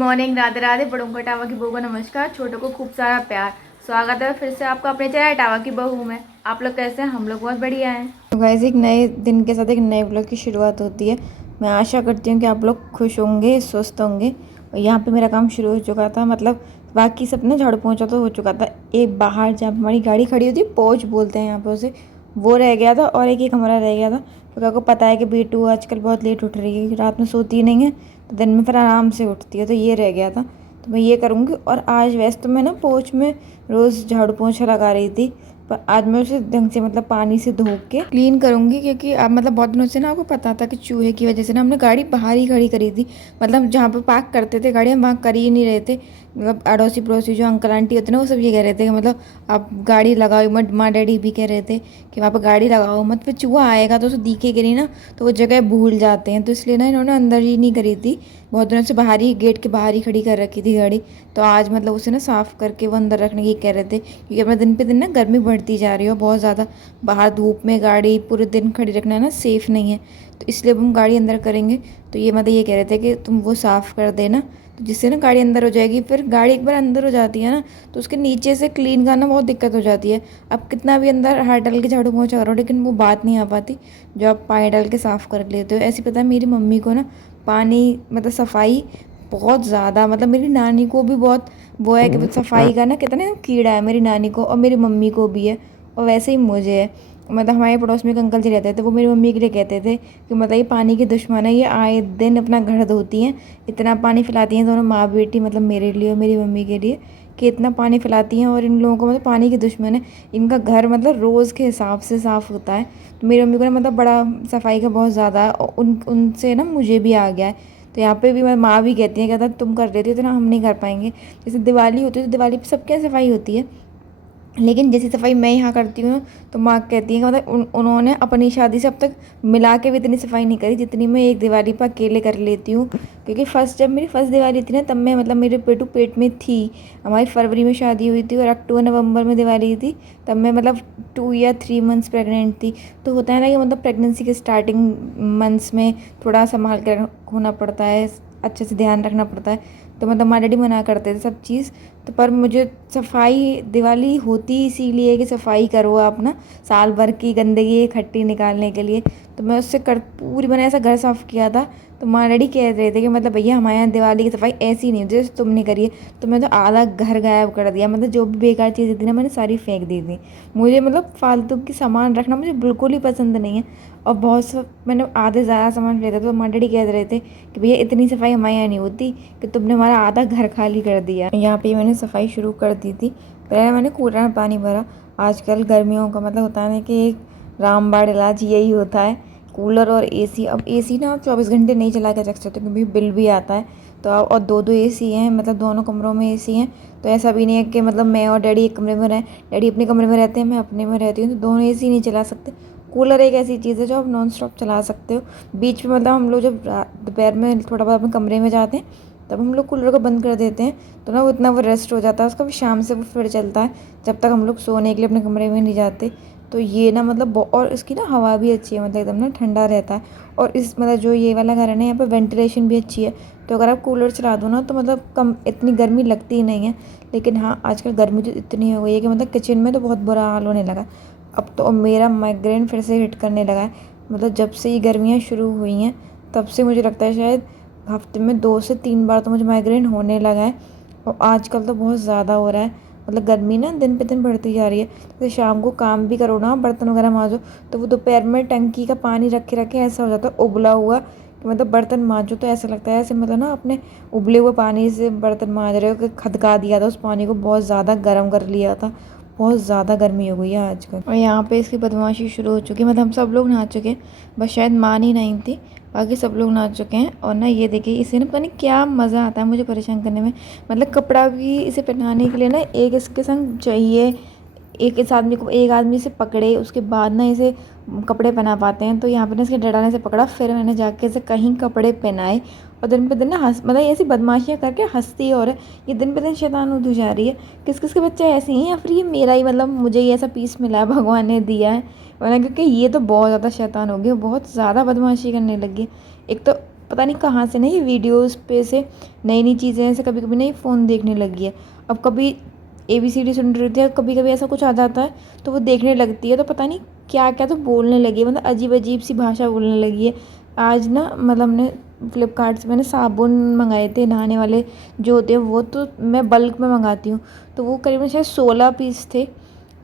Morning, Radhe Radhe. बड़ों को tower की बहू को नमस्कार, छोटों को खूब सारा प्यार। स्वागत है फिर से आपका अपने चैनल टावा की बहू में। आप लोग कैसे हैं? हम लोग बहुत बढ़िया हैं। तो गाइस, एक नए दिन के साथ एक नए ब्लॉग की शुरुआत होती है। मैं आशा करती हूँ कि आप लोग खुश होंगे, स्वस्थ होंगे। और यहाँ पे मेरा काम शुरू हो चुका था, मतलब बाकी सब ना झाड़ू पोंछा तो हो चुका था। एक बाहर जहाँ पे हमारी गाड़ी खड़ी होती है, पोंछ बोलते हैं यहाँ पे उसे, वो रह गया था। और एक कमरा रह गया था, क्योंकि आपको पता है कि बीटू आजकल बहुत लेट उठ रही है, रात में सोती नहीं है, तो दिन में फिर आराम से उठती है। तो ये रह गया था, तो मैं ये करूँगी। और आज वैसे तो मैं ना पोंछ में रोज़ झाड़ू पोंछा लगा रही थी, पर आज मैं उसे ढंग से मतलब पानी से धो के क्लीन करूँगी। क्योंकि अब मतलब बहुत दिनों से ना आपको पता था कि चूहे की वजह से ना हमने गाड़ी बाहर ही खड़ी करी थी। मतलब जहाँ पे पार्क करते थे गाड़ी, हम वहाँ कर ही नहीं रहे थे। मतलब अड़ोसी पड़ोसी जो अंकल आंटी होते ना, वो सब ये कह रहे थे कि मतलब आप गाड़ी लगाओ मत। माँ डैडी भी कह रहे थे कि वहाँ पर गाड़ी लगाओ मत, फिर चूहा आएगा तो उसे दिखेगी नहीं ना, तो वो जगह भूल जाते हैं। तो इसलिए ना इन्होंने अंदर ही नहीं करी थी, बहुत दिनों से बाहर ही, गेट के बाहर ही खड़ी कर रखी थी गाड़ी। तो आज मतलब उसे ना साफ़ करके वो अंदर रखने की कह रहे थे, क्योंकि अपना दिन पे दिन ना गर्मी बढ़ती जा रही है बहुत ज़्यादा। बाहर धूप में गाड़ी पूरे दिन खड़ी रखना ना सेफ़ नहीं है, तो इसलिए अब हम गाड़ी अंदर करेंगे। तो ये मतलब ये कह रहे थे कि तुम वो साफ़ कर देना, तो जिससे ना गाड़ी अंदर हो जाएगी। फिर गाड़ी एक बार अंदर हो जाती है ना, तो उसके नीचे से क्लीन करना बहुत दिक्कत हो जाती है। अब कितना भी अंदर हाथ डाल के झाड़ू पोंछा करो, लेकिन वो बात नहीं आ पाती जो आप पानी डाल के साफ़ कर लेते हो। ऐसे पता है मेरी मम्मी को ना पानी मतलब सफाई बहुत ज़्यादा, मतलब मेरी नानी को भी बहुत वो है कि सफाई का ना कितना ना कीड़ा है मेरी नानी को, और मेरी मम्मी को भी है, और वैसे ही मुझे है। मतलब हमारे पड़ोस में एक अंकल जी रहते थे, वो मेरी मम्मी के लिए कहते थे कि मतलब ये पानी की दुश्मन है, ये आए दिन अपना घर धोती हैं, इतना पानी फैलाती हैं दोनों माँ बेटी, मतलब मेरे लिए और मेरी मम्मी के लिए, कि इतना पानी फैलाती हैं। और इन लोगों को मतलब पानी की दुश्मन है। इनका घर मतलब रोज़ के हिसाब से साफ़ होता है। तो मेरी मम्मी को ना मतलब बड़ा सफाई का बहुत ज़्यादा है, और उनसे ना मुझे भी आ गया है। तो यहाँ पे भी मैं माँ भी कहती है, कहता तुम कर देती हो तो ना हम नहीं कर पाएंगे। जैसे दिवाली होती है तो दिवाली पे सबके यहाँ सफाई होती है, लेकिन जैसी सफाई मैं यहाँ करती हूँ तो माँ कहती है कि मतलब उन्होंने अपनी शादी से अब तक मिला के भी इतनी सफाई नहीं करी जितनी मैं एक दिवाली पर अकेले कर लेती हूँ। क्योंकि जब मेरी फर्स्ट दिवाली थी ना, तब मैं मतलब मेरे पेटू पेट में थी। हमारी फरवरी में शादी हुई थी और अक्टूबर नवंबर में दिवाली थी। तब मैं मतलब 2 या 3 मंथ्स प्रेग्नेंट थी। तो होता है ना कि मतलब प्रेगनेंसी के स्टार्टिंग मंथ्स में थोड़ा संभाल कर होना पड़ता है, अच्छे से ध्यान रखना पड़ता है। तो मतलब माँ डैडी मना करते थे सब चीज़। तो पर मुझे सफाई, दिवाली होती इसीलिए कि सफाई करो आप ना, साल भर की गंदगी इकट्ठी निकालने के लिए। तो मैं उससे कर पूरी मैंने ऐसा घर साफ़ किया था। तो माँ डैडी कह रहे थे कि मतलब भैया हमारे यहाँ दिवाली की सफाई ऐसी नहीं होती जैसे तुमने करी है। तो मैं तो आधा घर गायब कर दिया, मतलब जो भी बेकार चीज़ें थी ना मैंने सारी फेंक दी थी। मुझे मतलब फालतू की सामान रखना मुझे बिल्कुल ही पसंद नहीं है। और बहुत सब मैंने आधे ज़्यादा सामान फेंका था, तो माँ डैडी कह रहे थे कि भैया इतनी सफाई हमारे यहाँ नहीं होती, कि तुमने हमारा आधा घर खाली कर दिया। यहाँ पे मैंने सफाई शुरू कर दी थी। पहले मैंने कूलर में पानी भरा। आजकल गर्मियों का मतलब होता है ना कि एक रामबाण इलाज यही होता है, कूलर और एसी। अब एसी ना आप 24 घंटे नहीं चला के रख सकते, क्योंकि बिल भी आता है। तो और दो दो एसी हैं, मतलब दोनों कमरों में एसी हैं। तो ऐसा भी नहीं है कि मतलब मैं और डैडी एक कमरे में रहें, डैडी अपने कमरे में रहते हैं, मैं अपने में रहती हूँ, तो दोनों एसी नहीं चला सकते। कूलर एक ऐसी चीज़ है जो आप नॉन स्टॉप चला सकते हो। बीच में मतलब हम लोग जब दोपहर में थोड़ा बहुत अपने कमरे में जाते हैं, तब हम लोग कूलर को बंद कर देते हैं, तो ना वो इतना वो रेस्ट हो जाता है उसका। फिर शाम से वो फिर चलता है, जब तक हम लोग सोने के लिए अपने कमरे में नहीं जाते। तो ये ना मतलब और इसकी ना हवा भी अच्छी है, मतलब एकदम ना ठंडा रहता है। और इस मतलब जो ये वाला घर है ना, यहाँ पर वेंटिलेशन भी अच्छी है। तो अगर आप कूलर चला दो ना, तो मतलब कम इतनी गर्मी लगती ही नहीं है। लेकिन हाँ, आजकल गर्मी तो इतनी हो गई है कि मतलब किचन में तो बहुत बुरा हाल होने लगा। अब तो मेरा माइग्रेन फिर से हिट करने लगा है। मतलब जब से ये गर्मियाँ शुरू हुई हैं, तब से मुझे लगता है शायद हफ्ते में 2 से 3 बार तो मुझे माइग्रेन होने लगा है। और आजकल तो बहुत ज़्यादा हो रहा है। मतलब गर्मी ना दिन पे दिन बढ़ती जा रही है। जैसे शाम को काम भी करो ना, बर्तन वगैरह मांजो, तो वो दोपहर में टंकी का पानी रखे रखे ऐसा हो जाता है उबला हुआ, कि मतलब बर्तन मांजो तो ऐसा लगता है ऐसे मतलब ना अपने उबले हुए पानी से बर्तन मांज रहे हो, कि खदका दिया था उस पानी को, बहुत ज़्यादा गर्म कर लिया था। बहुत ज़्यादा गर्मी हो गई है आजकल। और यहाँ पे इसकी बदमाशी शुरू हो चुकी है। मतलब हम सब लोग नहा चुके हैं, बस शायद मान ही नहीं थी, बाकी सब लोग नहा चुके हैं। और ना ये देखिए, इसे ना पता नहीं क्या मज़ा आता है मुझे परेशान करने में। मतलब कपड़ा भी इसे पहनाने के लिए ना एक इसके संग चाहिए, एक इस आदमी को, एक आदमी इसे पकड़े उसके बाद ना इसे कपड़े पहना पाते हैं। तो यहाँ पे ना इसके डराने से पकड़ा, फिर मैंने जाके इसे कहीं कपड़े पहनाए। और दिन पे दिन ना मतलब ऐसी बदमाशियाँ करके हंसती है, और ये दिन पे दिन शैतान होती जा रही है। किस किस के बच्चे ऐसे ही हैं, या फिर ये मेरा ही, मतलब मुझे ही ऐसा पीस मिला है, भगवान ने दिया है। वरना क्योंकि ये तो बहुत ज़्यादा शैतान हो गई, बहुत ज़्यादा बदमाशी करने लगी। एक तो पता नहीं कहाँ से ना ये वीडियोस पे से नई नई चीज़ें ऐसे कभी कभी नहीं फ़ोन देखने लगी है। अब कभी ABCD सुन रही थी, कभी कभी ऐसा कुछ आ जाता है तो वो देखने लगती है, तो पता नहीं क्या क्या तो बोलने लगी है, मतलब अजीब अजीब सी भाषा बोलने लगी है। आज ना मतलब हमने फ्लिपकार्ट से मैंने साबुन मंगाए थे नहाने वाले जो होते हैं, वो तो मैं बल्क में मंगाती हूँ, तो वो करीबन शायद 16 पीस थे,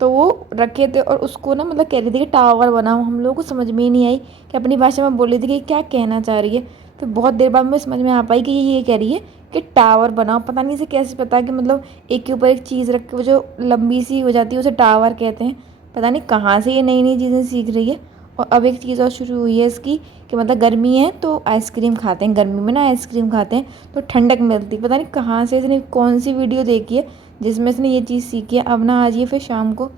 तो वो रखे थे और उसको ना मतलब कह रही थी कि टावर बनाओ। हम लोगों को समझ में ही नहीं आई कि अपनी भाषा में बोल रही थी कि क्या कहना चाह रही है। तो बहुत देर बाद में समझ में आ पाई कि ये कह रही है कि टावर बनाओ। पता नहीं इसे कैसे पता कि मतलब एक के ऊपर एक चीज़ रख के वो जो लंबी सी हो जाती है उसे टावर कहते हैं। पता नहीं कहाँ से ये नई नई चीज़ें सीख रही है। और अब एक चीज़ और शुरू हुई है इसकी कि मतलब गर्मी है तो आइसक्रीम खाते हैं, गर्मी में ना आइसक्रीम खाते हैं तो ठंडक मिलती। पता नहीं कहाँ से इसने कौन सी वीडियो देखी है जिसमें इसने ये चीज़ सीखी है। अब ना आज ये फिर शाम को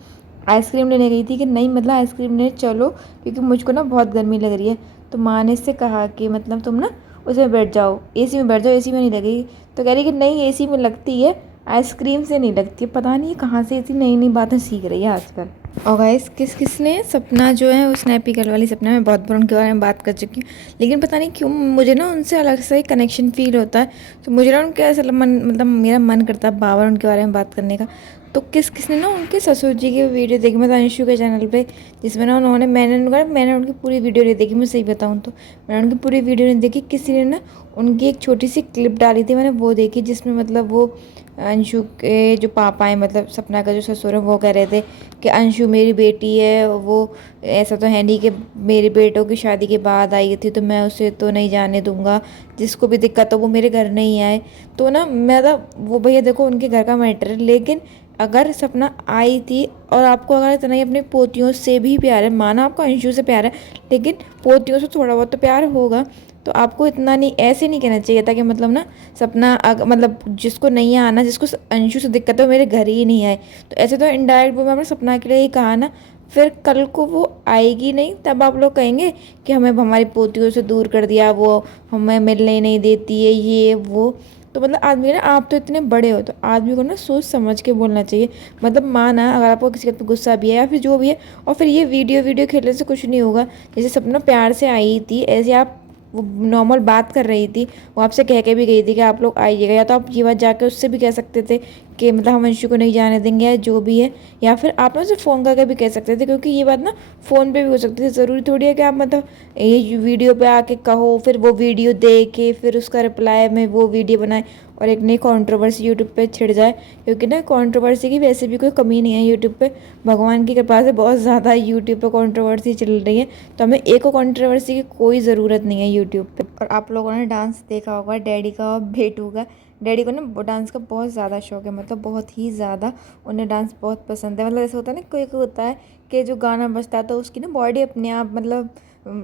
आइसक्रीम लेने गई थी कि नहीं मतलब आइसक्रीम लेने चलो क्योंकि मुझको ना बहुत गर्मी लग रही है। तो माँ ने इससे कहा कि मतलब तुम ना उसमें बैठ जाओ, AC में बैठ जाओ, AC में नहीं लगेगी। तो कह रही कि नहीं AC में लगती है, आइसक्रीम से नहीं लगती है। पता नहीं कहाँ से ऐसी नई नई बातें सीख रही है आजकल। और गाइस किसने सपना जो है वो स्नैपी गर्ल वाली सपना, मैं बहुत बार उनके बारे में बात कर चुकी हूँ, लेकिन पता नहीं क्यों मुझे ना उनसे अलग सा ही कनेक्शन फील होता है। तो मुझे ना उनके ऐसा मतलब मेरा मन करता है बार उनके बारे में बात करने का। तो किसने ना उनके ससुर जी की वीडियो देखी, मतलब अंशु के चैनल पे, जिसमें ना मैंने उनकी पूरी वीडियो नहीं देखी। मैं सही बताऊँ तो मैंने उनकी पूरी वीडियो नहीं देखी, किसी ने ना उनकी एक छोटी सी क्लिप डाली थी, मैंने वो देखी, जिसमें मतलब वो अंशु के जो पापा हैं मतलब सपना का जो ससुर है वो कह रहे थे कि अंशु मेरी बेटी है, वो ऐसा तो है नहीं कि मेरे बेटों की शादी के बाद आई थी तो मैं उसे तो नहीं जाने दूंगा, जिसको भी दिक्कत हो वो मेरे घर नहीं आए। तो ना मैं तो वो भैया देखो उनके घर का मैटर है, लेकिन अगर सपना आई थी और आपको अगर इतना ही अपनी पोतियों से भी प्यार है, माना आपको अंशु से प्यार है लेकिन पोतियों से थोड़ा बहुत तो प्यार होगा, तो आपको इतना नहीं ऐसे नहीं कहना चाहिए था कि मतलब ना सपना मतलब जिसको नहीं आना, जिसको अंशु से दिक्कत है वो मेरे घर ही नहीं आए। तो ऐसे तो इनडायरेक्ट वो मैं अपने सपना के लिए ही कहा ना, फिर कल को वो आएगी नहीं तब आप लोग कहेंगे कि हमें हमारी पोतियों से दूर कर दिया, वो हमें मिलने नहीं देती है ये वो। तो मतलब आदमी ना, आप तो इतने बड़े हो तो आदमी को ना सोच समझ के बोलना चाहिए। मतलब माना अगर आपको किसी पे गुस्सा भी है या फिर जो भी है, और फिर ये वीडियो खेलने से कुछ नहीं होगा। जैसे सपना प्यार से आई थी ऐसे आप वो नॉर्मल बात कर रही थी, वो आपसे कह के भी गई थी कि आप लोग आइएगा, या तो आप ये बात जाके उससे भी कह सकते थे कि मतलब हम अंशु को नहीं जाने देंगे या जो भी है, या फिर आप ना उसे फ़ोन करके भी कह सकते थे, क्योंकि ये बात ना फ़ोन पे भी हो सकती थी। ज़रूरी थोड़ी है कि आप मतलब ये वीडियो पे आके कहो फिर वो वीडियो देखे फिर उसका रिप्लाई में वो वीडियो बनाए और एक नई कंट्रोवर्सी यूट्यूब पे छिड़ जाए। क्योंकि ना कंट्रोवर्सी की वैसे भी कोई कमी नहीं है यूट्यूब पे, भगवान की कृपा से बहुत ज़्यादा यूट्यूब पे कंट्रोवर्सी चल रही है, तो हमें एक कंट्रोवर्सी की कोई ज़रूरत नहीं है यूट्यूब पे। और आप लोगों ने डांस देखा होगा डैडी का और बेटू का। डैडी को ना डांस का बहुत ज़्यादा शौक है, मतलब बहुत ही ज़्यादा, उन्हें डांस बहुत पसंद है। मतलब ऐसा होता है ना कोई कोई होता है कि जो गाना बजता है तो उसकी ना बॉडी अपने आप मतलब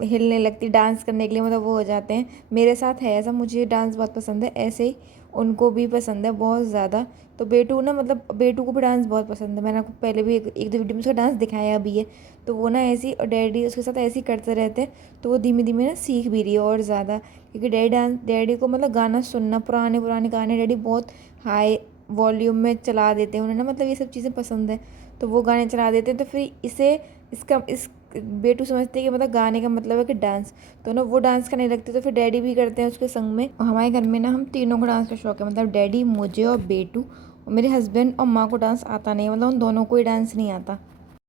हिलने लगती डांस करने के लिए, मतलब वो हो जाते हैं। मेरे साथ है ऐसा, मुझे डांस बहुत पसंद है, ऐसे ही उनको भी पसंद है बहुत ज़्यादा। तो बेटू ना मतलब बेटू को भी डांस बहुत पसंद है, मैंने आपको पहले भी एक दो वीडियो में उसका डांस दिखाया भी है। तो वो ना ऐसी और डैडी उसके साथ ऐसे ही करते रहते हैं, तो वो धीमे धीमे ना सीख भी रही है और ज़्यादा। क्योंकि डैडी को मतलब गाना सुनना, पुराने पुराने गाने डैडी बहुत हाई वॉल्यूम में चला देते हैं, उन्हें ना मतलब ये सब चीज़ें पसंद है, तो वो गाने चला देते हैं। तो फिर इस बेटू समझते हैं कि मतलब गाने का मतलब है कि डांस, तो ना वो डांस करने लगते, तो फिर डैडी भी करते हैं उसके संग में। और हमारे घर में ना हम तीनों को डांस का शौक है, मतलब डैडी, मुझे और बेटू। और मेरे हस्बैंड और माँ को डांस आता नहीं है, मतलब उन दोनों को ही डांस नहीं आता।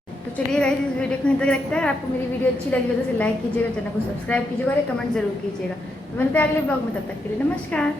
तो चलिए गाइस इस वीडियो को यहीं तक रखते हैं। आपको मेरी वीडियो अच्छी लगी हो तो इसे लाइक कीजिएगा, चैनल को सब्सक्राइब कीजिएगा और कमेंट जरूर कीजिएगा। तो मिलते हैं अगले ब्लॉग में, तब तक के लिए नमस्कार।